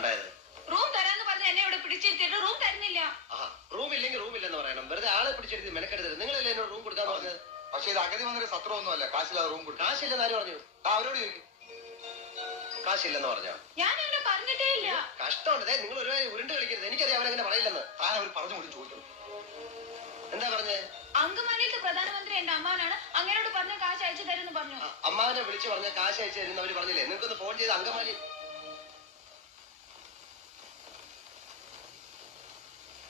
ഉണ്ടായത്? റൂം തരാന്ന് പറഞ്ഞ എന്നെ ഇവിടെ പിടിച്ചിരുത്തിയിട്ട് റൂം തരുന്നില്ല. റൂം ഇല്ലെങ്കിൽ റൂം ഇല്ലെന്ന് പറയണം. വെറുതെ ആളെ പിടിച്ചെടുത്ത് മെനക്കെടുത്തത്. നിങ്ങളല്ലേ എന്നോട് റൂം കൊടുക്കാൻ പറഞ്ഞത്? പക്ഷേ ഇത് അഗതി വന്നൊരു സത്രമൊന്നുമല്ല. കാശില്ലാതെ റൂം കൊടുക്കും. കാശില്ലെന്ന് ആര് പറഞ്ഞു? അവരോട് ചോദിക്കും. കാശില്ലെന്ന് പറഞ്ഞോ? ഞാൻ അവനെ പറഞ്ഞിട്ടേ ഇല്ല. കഷ്ടമുണ്ട്. നിങ്ങൾ ഒരു ഉരുണ്ട് കളിക്കരുത്. എനിക്കറിയാം അവനെങ്ങനെ പറയില്ലെന്ന്. താൻ അവർ പറഞ്ഞു കൂടി ചോദിക്കണം. എന്താ പറഞ്ഞേ? അങ്കമാലിയിലത്തെ പ്രധാനമന്ത്രി എന്റെ അമ്മാനാണ്, അങ്ങനോട് പറഞ്ഞ കാശ് അയച്ചു തരുമെന്ന് പറഞ്ഞു. അമ്മാനെ വിളിച്ച് പറഞ്ഞ കാശ് അയച്ചു തരുന്നവര് പറഞ്ഞില്ലേ? നിങ്ങൾക്കൊന്ന് ഫോൺ ചെയ്ത്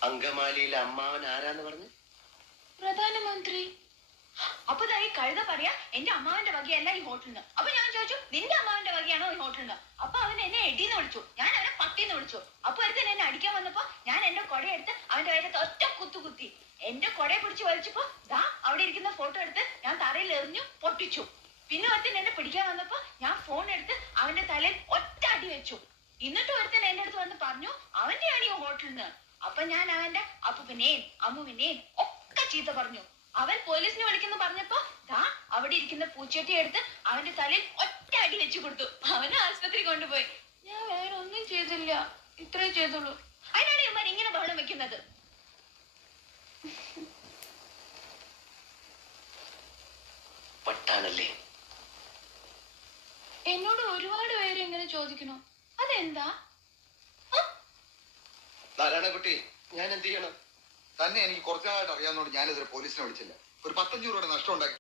അങ്കമാലിയിലെ അമ്മാവൻ ആരാന്ന് പറഞ്ഞു? പ്രധാനമന്ത്രി. അപ്പൊ ഈ കഴുത പറയാ എന്റെ അമ്മാവന്റെ വകയല്ല ഈ ഹോട്ടലിന്. അപ്പൊ ഞാൻ ചോദിച്ചു, നിന്റെ അമ്മാവന്റെ വകയാണോ ഈ ഹോട്ടലിന്? അപ്പൊ അവൻ എന്നെ എടീന്ന് വിളിച്ചു, ഞാൻ അവനെ പട്ടീന്ന് വിളിച്ചു. അപ്പൊ ഒരുത്തൻ എന്നെ അടിക്കാൻ വന്നപ്പോ ഞാൻ എന്റെ കൊടയെടുത്ത് അവന്റെ വയറ്റത്ത് ഒറ്റ കുത്തി. എന്റെ കൊടയെ പിടിച്ച് വലിച്ചപ്പോ ദാ അവിടെ ഇരിക്കുന്ന ഫോട്ടോ എടുത്ത് ഞാൻ തറയിൽ എറിഞ്ഞു പൊട്ടിച്ചു. പിന്നെ ഒരുത്തൻ എന്നെ പിടിക്കാൻ വന്നപ്പോ ഞാൻ ഫോൺ എടുത്ത് അവന്റെ തലയിൽ ഒറ്റ അടി വെച്ചു. എന്നിട്ട് ഒരുത്തൻ എന്റെ അടുത്ത് വന്ന് പറഞ്ഞു അവന്റെയാണ് ഈ ഹോട്ടലിന്. അപ്പൊ ഞാൻ അവന്റെ അപ്പുവിനെയും അമ്മുവിനെയും ഒക്കെ ചീത്ത പറഞ്ഞു. അവൻ പോലീസിനെ വിളിക്കുന്നു പറഞ്ഞപ്പോ ദാ അവിടെ ഇരിക്കുന്ന പൂച്ചട്ടി എടുത്ത് അവന്റെ തലയിൽ ഒറ്റ അടി വെച്ചു കൊടുത്തു. അവനെ ആശുപത്രി കൊണ്ടുപോയി. ഞാൻ വേറെ ഒന്നും ചെയ്തില്ല, ഇത്രേ ചെയ്തുള്ളൂ. അതിനാണ് ഇവന്മാർ ഇങ്ങനെ ബഹളം വെക്കുന്നത്. പട്ടാണല്ലേ? എന്നോട് ഒരുപാട് പേര് ഇങ്ങനെ ചോദിക്കണോ? അതെന്താ? നാരായണക്കുട്ടി, ഞാൻ എന്ത് ചെയ്യണം? തന്നെ എനിക്ക് കുറച്ചായിട്ട് അറിയാവുന്നതുകൊണ്ട് ഞാനിതൊരു പോലീസിനെ വിളിച്ചില്ല. ഒരു 15 രൂപയുടെ നഷ്ടം ഉണ്ടാക്കി.